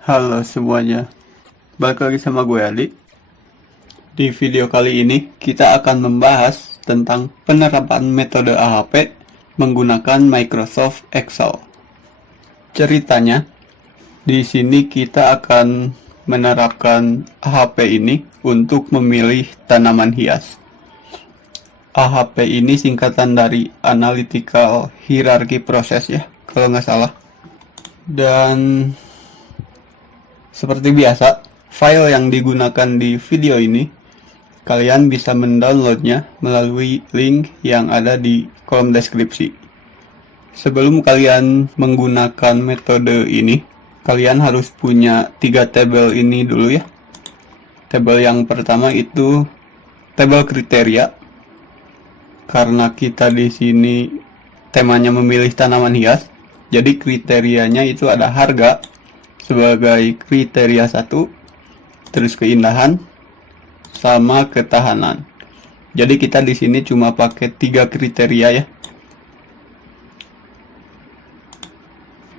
Halo semuanya, balik lagi sama gue Ali. Di video kali ini kita akan membahas tentang penerapan metode AHP menggunakan Microsoft Excel. Ceritanya, di sini kita akan menerapkan AHP ini untuk memilih tanaman hias. AHP ini singkatan dari Analytical Hierarchy Process ya, kalau nggak salah. Dan seperti biasa, file yang digunakan di video ini kalian bisa mendownloadnya melalui link yang ada di kolom deskripsi. Sebelum kalian menggunakan metode ini, kalian harus punya 3 tabel ini dulu ya. Tabel yang pertama itu tabel kriteria. Karena kita di sini temanya memilih tanaman hias, jadi kriterianya itu ada harga sebagai kriteria 1, terus keindahan sama ketahanan. Jadi kita di sini cuma pakai 3 kriteria ya.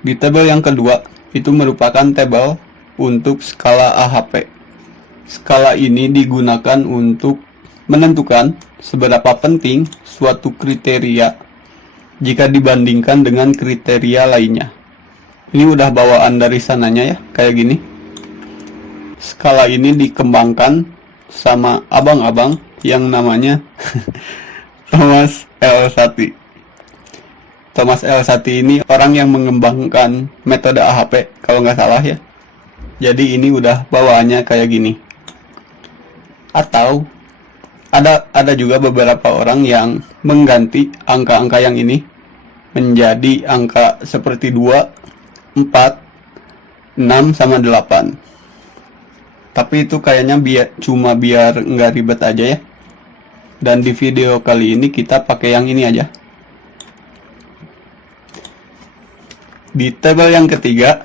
Di tabel yang kedua itu merupakan tabel untuk skala AHP. Skala ini digunakan untuk menentukan seberapa penting suatu kriteria jika dibandingkan dengan kriteria lainnya. Ini udah bawaan dari sananya ya, kayak gini. Skala ini dikembangkan sama abang-abang yang namanya Thomas Elsaty. Thomas Elsaty ini orang yang mengembangkan metode AHP, kalau nggak salah ya. Jadi ini udah bawaannya kayak gini. Atau ada juga beberapa orang yang mengganti angka-angka yang ini menjadi angka seperti 2, 4, 6, sama 8. Tapi itu kayaknya cuma biar nggak ribet aja ya. Dan di video kali ini kita pakai yang ini aja. Di tabel yang ketiga,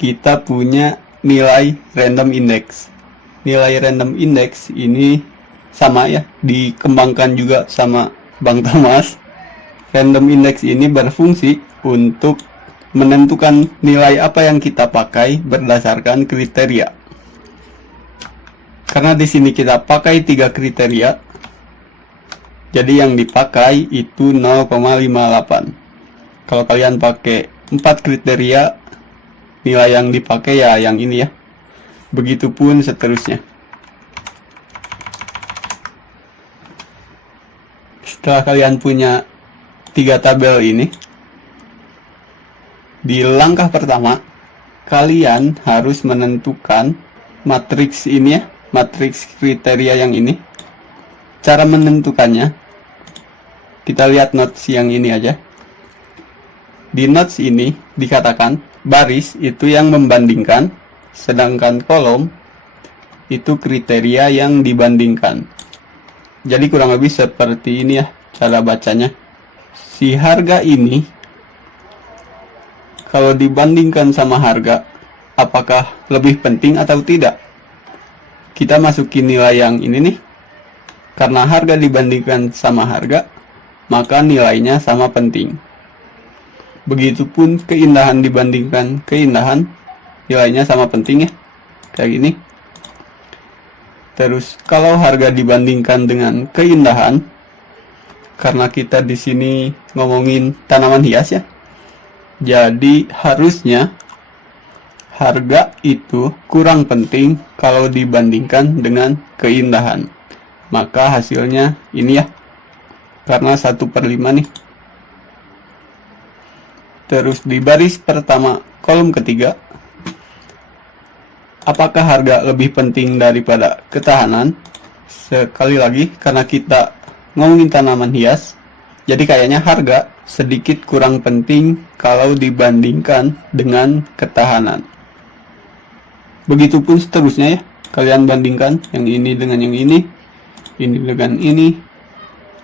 kita punya nilai random index. Nilai random index ini sama ya, dikembangkan juga sama Bang Thomas. Random index ini berfungsi untuk menentukan nilai apa yang kita pakai berdasarkan kriteria. Karena di sini kita pakai 3 kriteria, jadi yang dipakai itu 0,58. Kalau kalian pakai 4 kriteria, nilai yang dipakai ya yang ini ya. Begitupun seterusnya. Setelah kalian punya 3 tabel ini, di langkah pertama, kalian harus menentukan matriks ini ya, matriks kriteria yang ini. Cara menentukannya, kita lihat notes yang ini aja. Di notes ini dikatakan baris itu yang membandingkan, sedangkan kolom itu kriteria yang dibandingkan. Jadi kurang lebih seperti ini ya cara bacanya. Si harga ini kalau dibandingkan sama harga, apakah lebih penting atau tidak? Kita masukin nilai yang ini nih. Karena harga dibandingkan sama harga, maka nilainya sama penting. Begitupun keindahan dibandingkan keindahan, nilainya sama penting ya. Kayak gini. Terus kalau harga dibandingkan dengan keindahan, karena kita di sini ngomongin tanaman hias ya. Jadi harusnya harga itu kurang penting kalau dibandingkan dengan keindahan. Maka hasilnya ini ya. Karena 1/5 nih. Terus di baris pertama kolom ketiga, apakah harga lebih penting daripada ketahanan? Sekali lagi, karena kita ngomongin tanaman hias, jadi kayaknya harga sedikit kurang penting kalau dibandingkan dengan ketahanan. Begitupun seterusnya ya, kalian bandingkan yang ini dengan yang ini dengan ini,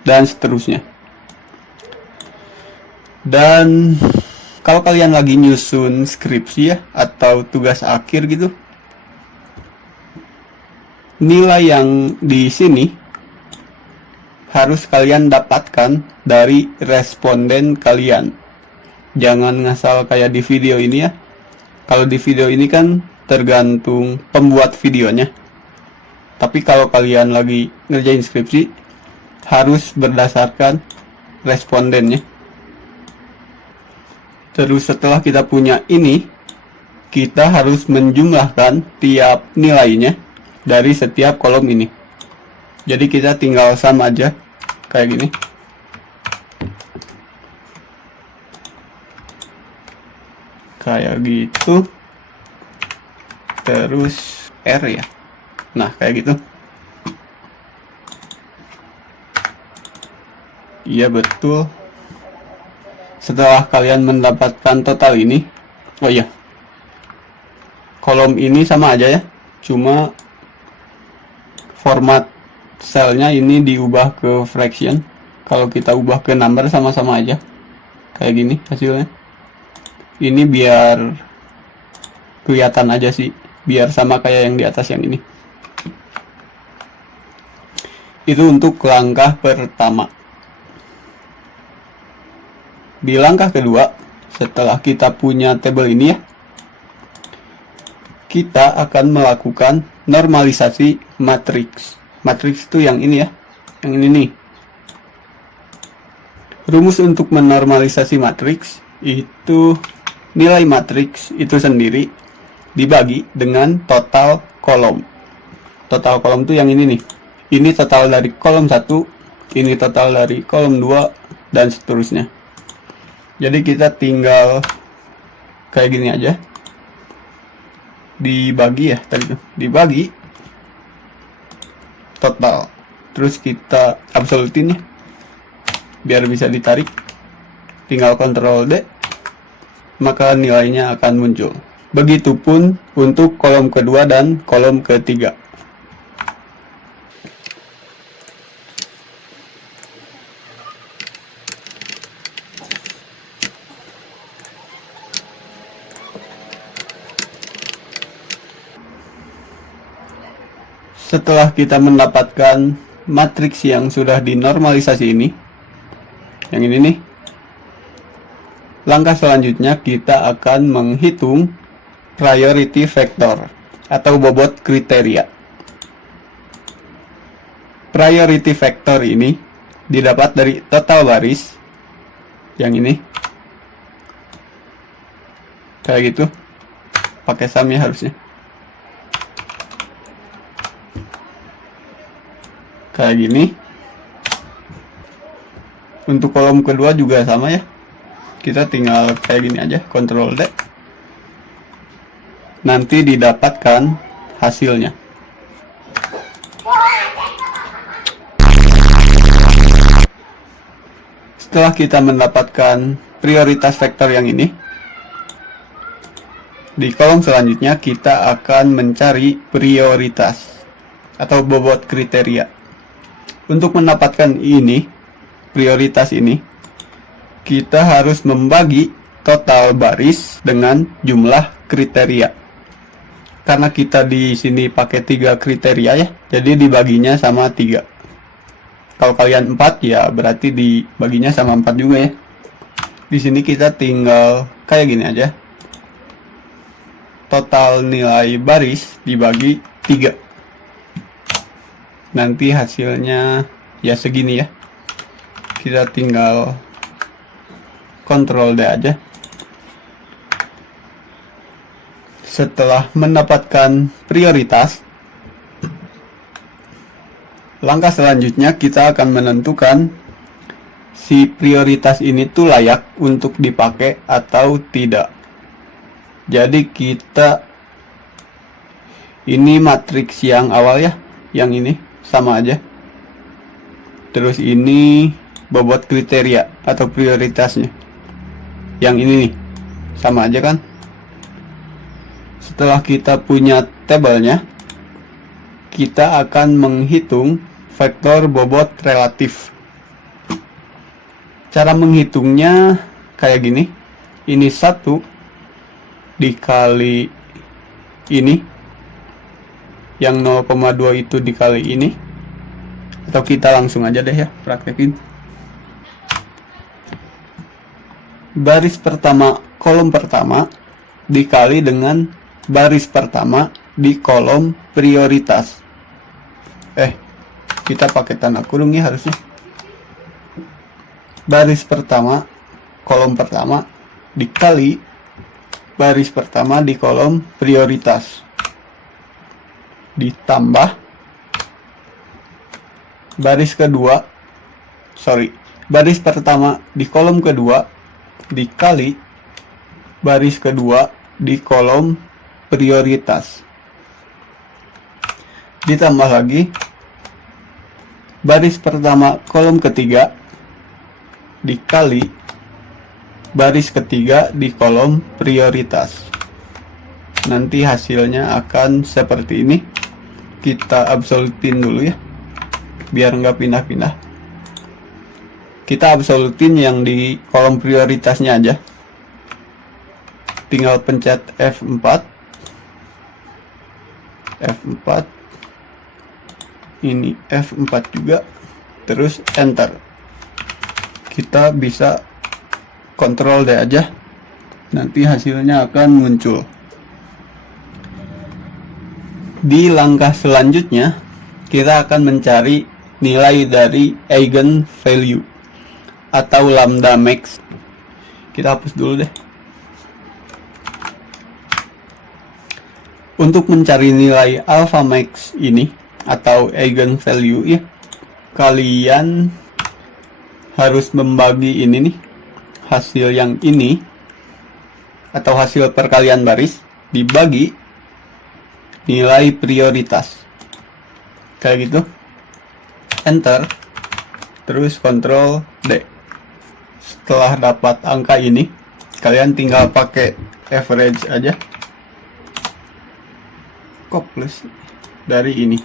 dan seterusnya. Dan kalau kalian lagi nyusun skripsi ya, atau tugas akhir gitu, nilai yang di sini harus kalian dapatkan dari responden kalian. Jangan ngasal kayak di video ini ya. Kalau di video ini kan tergantung pembuat videonya. Tapi kalau kalian lagi ngerjain skripsi, harus berdasarkan respondennya. Terus setelah kita punya ini, kita harus menjumlahkan tiap nilainya dari setiap kolom ini. Jadi kita tinggal sama aja kayak gini. Kayak gitu. Terus R ya. Nah, kayak gitu. Iya, betul. Setelah kalian mendapatkan total ini, oh iya, kolom ini sama aja ya, cuma format selnya ini diubah ke fraction. Kalau kita ubah ke number sama-sama aja, kayak gini hasilnya. Ini biar kelihatan aja sih, biar sama kayak yang di atas yang ini. Itu untuk langkah pertama. Di langkah kedua, setelah kita punya tabel ini ya, kita akan melakukan normalisasi matriks. Matriks itu yang ini ya, yang ini nih. Rumus untuk menormalisasi matriks itu nilai matriks itu sendiri dibagi dengan total kolom. Total kolom itu yang ini nih. Ini total dari kolom 1, ini total dari kolom 2, dan seterusnya. Jadi kita tinggal kayak gini aja. Dibagi ya tadi tuh. Dibagi total. Terus kita absolutin ya. Biar bisa ditarik. Tinggal Ctrl D. Maka nilainya akan muncul. Begitupun untuk kolom kedua dan kolom ketiga. Setelah kita mendapatkan matriks yang sudah dinormalisasi ini, yang ini nih, langkah selanjutnya kita akan menghitung priority factor atau bobot kriteria. Priority factor ini didapat dari total baris yang ini, kayak gitu, pakai sum ya harusnya, kayak gini. Untuk kolom kedua juga sama ya, kita tinggal kayak gini aja, Ctrl D, nanti didapatkan hasilnya. Setelah kita mendapatkan prioritas vektor yang ini, di kolom selanjutnya kita akan mencari prioritas atau bobot kriteria. Untuk mendapatkan ini, prioritas ini, kita harus membagi total baris dengan jumlah kriteria. Karena kita di sini pakai 3 kriteria ya, jadi dibaginya sama 3. Kalau kalian 4 ya berarti dibaginya sama 4 juga ya. Di sini kita tinggal kayak gini aja. Total nilai baris dibagi 3. Nanti hasilnya ya segini ya. Kita tinggal Ctrl D aja. Setelah mendapatkan prioritas, langkah selanjutnya kita akan menentukan si prioritas ini tuh layak untuk dipakai atau tidak. Jadi kita, ini matriks yang awal ya, yang ini sama aja. Terus ini bobot kriteria atau prioritasnya, yang ini nih sama aja kan. Setelah kita punya tabelnya, kita akan menghitung vektor bobot relatif. Cara menghitungnya kayak gini. Ini 1 dikali ini, yang 0,2 itu dikali ini. Atau kita langsung aja deh ya, praktekin. Baris pertama, kolom pertama, dikali dengan baris pertama di kolom prioritas. Kita pakai tanda kurung ya harusnya. Baris pertama, kolom pertama, dikali baris pertama di kolom prioritas. Ditambah baris pertama di kolom kedua, dikali baris kedua di kolom prioritas. Ditambah lagi baris pertama kolom ketiga dikali baris ketiga di kolom prioritas. Nanti hasilnya akan seperti ini. Kita absolutin dulu ya, biar nggak pindah-pindah. Kita absolutin yang di kolom prioritasnya aja. Tinggal pencet F4. Ini F4 juga. Terus enter. Kita bisa Ctrl D aja, nanti hasilnya akan muncul. Di langkah selanjutnya kita akan mencari nilai dari eigen value atau lambda max. Kita hapus dulu deh. Untuk mencari nilai alpha max ini atau eigen value ya, kalian harus membagi ini nih, hasil yang ini atau hasil perkalian baris dibagi nilai prioritas. Kayak gitu. Enter. Terus Ctrl D. Setelah dapat angka ini, kalian tinggal pakai average aja. Koples dari ini.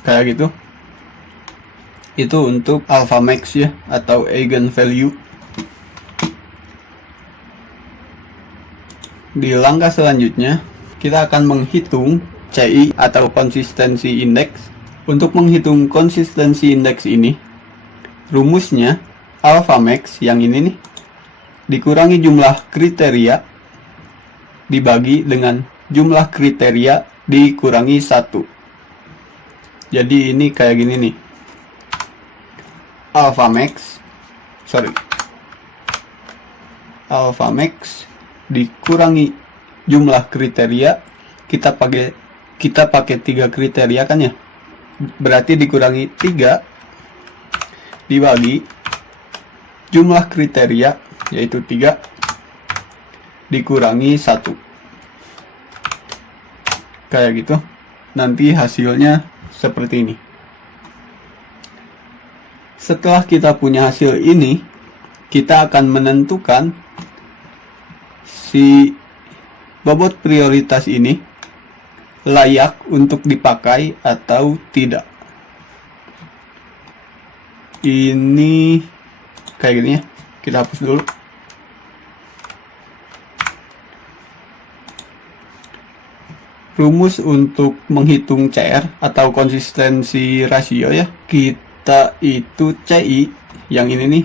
Kayak gitu. Itu untuk alpha max ya, atau eigen value. Di langkah selanjutnya kita akan menghitung CI atau konsistensi indeks. Untuk menghitung konsistensi indeks ini, rumusnya alpha max yang ini nih dikurangi jumlah kriteria dibagi dengan jumlah kriteria dikurangi 1. Jadi ini kayak gini nih. Alpha max dikurangi jumlah kriteria. Kita pakai 3 kriteria kan ya. Berarti dikurangi 3 dibagi jumlah kriteria, yaitu 3 dikurangi 1. Kayak gitu. Nanti hasilnya seperti ini. Setelah kita punya hasil ini, kita akan menentukan si bobot prioritas ini layak untuk dipakai atau tidak. Ini kayak gini ya. Kita hapus dulu. Rumus untuk menghitung CR atau konsistensi rasio ya, kita itu CI yang ini nih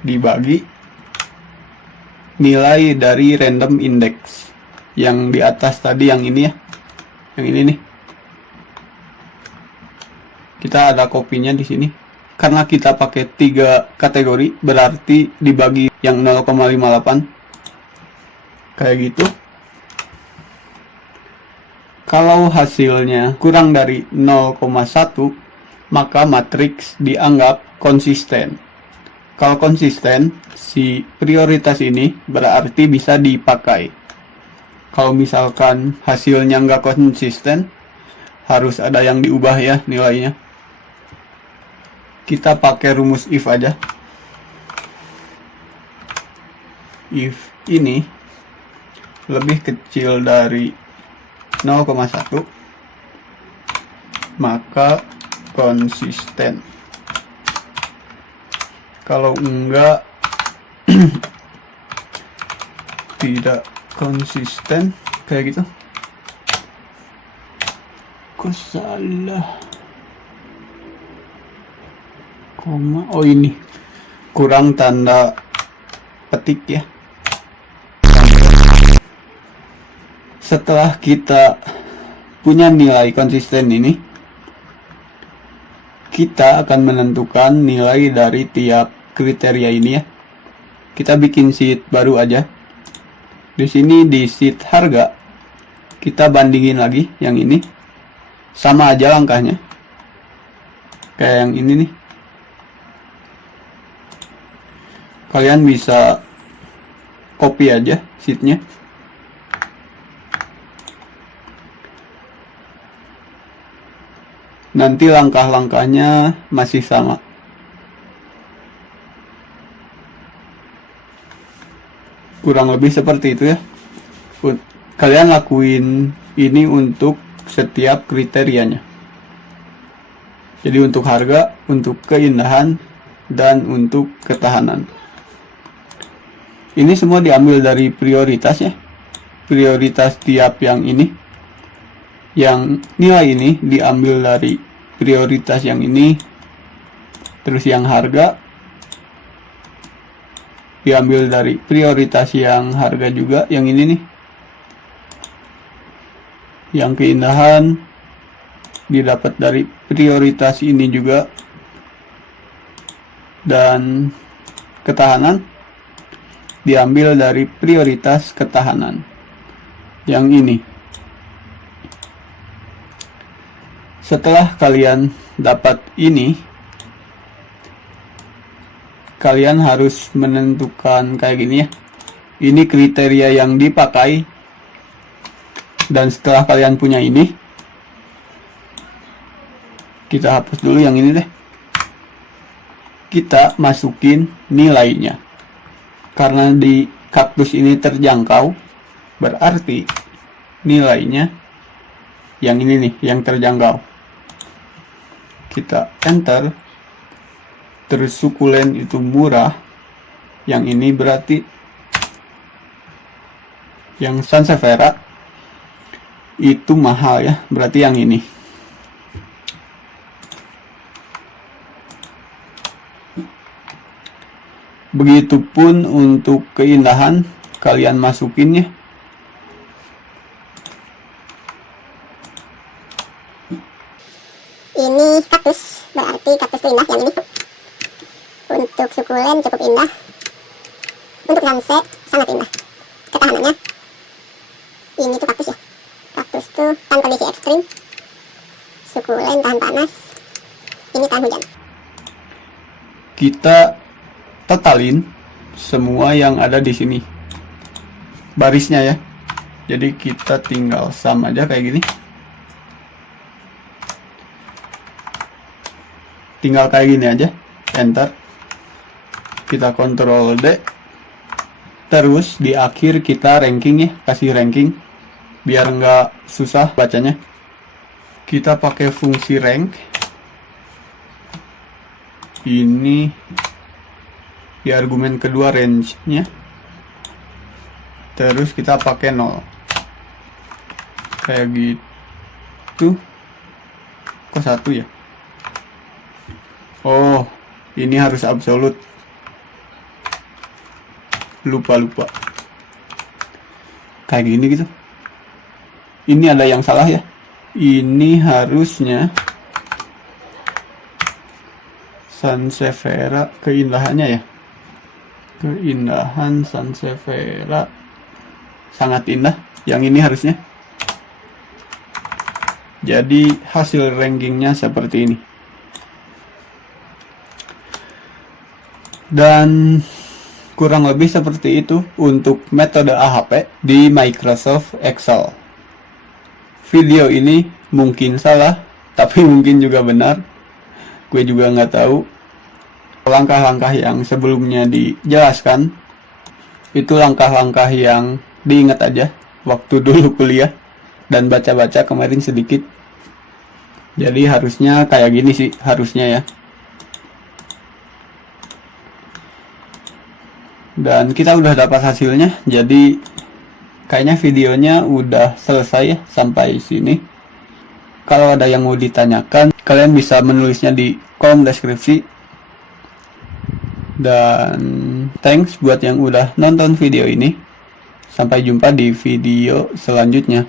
dibagi nilai dari random index yang di atas tadi, yang ini ya, yang ini nih. Kita ada kopinya di sini. Karena kita pakai 3 kategori, berarti dibagi yang 0,58. Kayak gitu. Kalau hasilnya kurang dari 0,1, maka matriks dianggap konsisten. Kalau konsisten, si prioritas ini berarti bisa dipakai. Kalau misalkan hasilnya nggak konsisten, harus ada yang diubah ya nilainya. Kita pakai rumus if aja. If ini lebih kecil dari 0,1, maka konsisten. Kalau enggak tidak konsisten, kayak gitu. Kok salah? koma. Oh, ini kurang tanda petik ya. Setelah kita punya nilai konsisten ini, kita akan menentukan nilai dari tiap kriteria ini ya. Kita bikin sheet baru aja. Di sini di sheet harga kita bandingin lagi yang ini. Sama aja langkahnya. Kayak yang ini nih. Kalian bisa copy aja sheetnya. Nanti langkah-langkahnya masih sama. Kurang lebih seperti itu ya. Kalian lakuin ini untuk setiap kriterianya. Jadi untuk harga, untuk keindahan, dan untuk ketahanan. Ini semua diambil dari prioritas ya. Prioritas tiap yang ini. Yang nilai ini diambil dari prioritas yang ini. Terus yang harga diambil dari prioritas yang harga juga, yang ini nih. Yang keindahan didapat dari prioritas ini juga. Dan ketahanan diambil dari prioritas ketahanan yang ini. Setelah kalian dapat ini, kalian harus menentukan kayak gini ya. Ini kriteria yang dipakai. Dan setelah kalian punya ini, kita hapus dulu yang ini deh. Kita masukin nilainya. Karena di kaktus ini terjangkau, berarti nilainya yang ini nih, yang terjangkau. Kita enter. Terus sukulen itu murah. Yang ini berarti yang Sansevieria itu mahal ya, berarti yang ini. Begitupun untuk keindahan, kalian masukin ya. Ini kaktus, berarti kaktus itu indah yang ini. Untuk sukulen cukup indah. Untuk sanse sangat indah. Ketahanannya, ini tuh kaktus ya. Kaktus tuh tahan kondisi ekstrim. Sukulen tahan panas. Ini tahan hujan. Kita totalin semua yang ada di sini, barisnya ya. Jadi kita tinggal sum aja kayak gini. Tinggal kayak gini aja, enter. Kita Ctrl D. Terus di akhir kita ranking ya, kasih ranking biar nggak susah bacanya. Kita pakai fungsi rank. Ini di argumen kedua range-nya. Terus kita pakai 0. Kayak gitu. Kok 1 ya? Oh, ini harus absolut. Lupa. Kayak gini gitu. Ini ada yang salah ya. Ini harusnya Sansevieria keindahannya ya. Keindahan Sansevieria sangat indah. Yang ini harusnya. Jadi hasil rankingnya seperti ini. Dan kurang lebih seperti itu untuk metode AHP di Microsoft Excel. Video ini mungkin salah, tapi mungkin juga benar. Gue juga nggak tahu. Langkah-langkah yang sebelumnya dijelaskan, itu langkah-langkah yang diingat aja waktu dulu kuliah dan baca-baca kemarin sedikit. Jadi harusnya kayak gini sih, harusnya ya. Dan kita udah dapat hasilnya, jadi kayaknya videonya udah selesai ya, sampai sini. Kalau ada yang mau ditanyakan, kalian bisa menulisnya di kolom deskripsi. Dan thanks buat yang udah nonton video ini. Sampai jumpa di video selanjutnya.